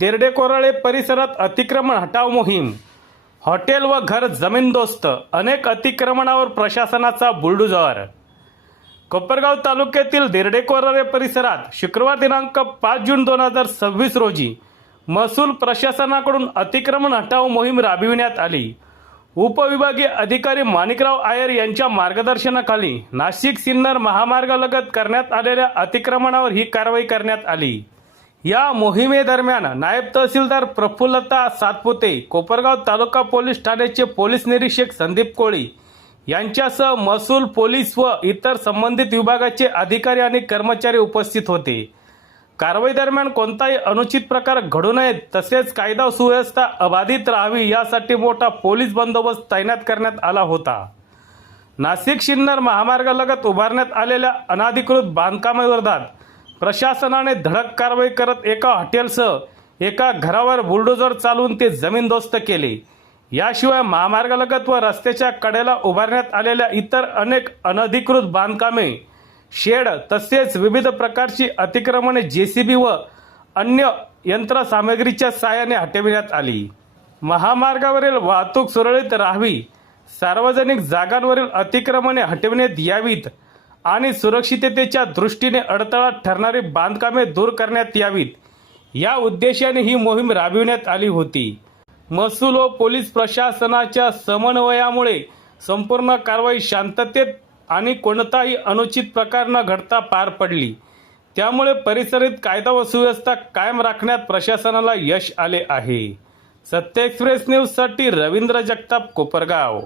देरडे कोराळे परिसरात अतिक्रमण हटाव मोहीम. हॉटेल व घर जमीनदोस्त. अनेक अतिक्रमणावर प्रशासनाचा बुलडोझर. कोपरगाव तालुक्यातील देरडे कोराळे परिसरात शुक्रवार दिनांक 5 जून 2026 रोजी महसूल प्रशासनाकडून अतिक्रमण हटाव मोहीम राबविण्यात आली. उपविभागीय अधिकारी माणिकराव आयर यांच्या मार्गदर्शनाखाली नाशिक सिन्नर महामार्गालगत करण्यात आलेल्या अतिक्रमणावर ही कारवाई करण्यात आली. या मोहिमेदरम्यान नायब तहसीलदार प्रफुल्लता सातपुते, कोपरगाव तालुका पोलीस ठाण्याचे पोलीस निरीक्षक संदीप कोळी यांच्यासह महसूल, पोलीस व इतर संबंधित विभागाचे अधिकारी आणि कर्मचारी उपस्थित होते. कारवाई दरम्यान कोणताही अनुचित प्रकार घडू नयेत तसेच कायदा सुव्यवस्था अबाधित राहावी यासाठी मोठा पोलीस बंदोबस्त तैनात करण्यात आला होता. नाशिक सिन्नर महामार्गालगत उभारण्यात आलेल्या अनधिकृत बांधकामाविरोधात प्रशासनाने धडक कारवाई करत एका हॉटेलसह एका घरावर बुलडोझर चालवून ते जमीनदोस्त केले. याशिवाय महामार्गालगत व रस्त्याच्या कडेला उभारण्यात आलेल्या इतर अनेक अनधिकृत बांधकामे, शेड तसेच विविध प्रकारची अतिक्रमणे जेसीबी व अन्य यंत्रसामग्रीच्या सहाय्याने हटविण्यात आली. महामार्गावरील वाहतूक सुरळीत राहावी, सार्वजनिक जागांवरील अतिक्रमणे हटविण्यात यावीत आणि सुरक्षिततेच्या दृष्टीने अडथळा ठरणारी बांधकामे दूर करण्यात यावीत या उद्देशाने ही मोहीम राबविण्यात आली होती. महसूल व पोलीस प्रशासनाच्या समन्वयामुळे संपूर्ण कारवाई शांततेत आणि कोणताही अनुचित प्रकार न घडता पार पडली. त्यामुळे परिसरात कायदा व सुव्यवस्था कायम राखण्यात प्रशासनाला यश आले आहे. सत्य एक्सप्रेस न्यूजसाठी रवींद्र जगताप, कोपरगाव.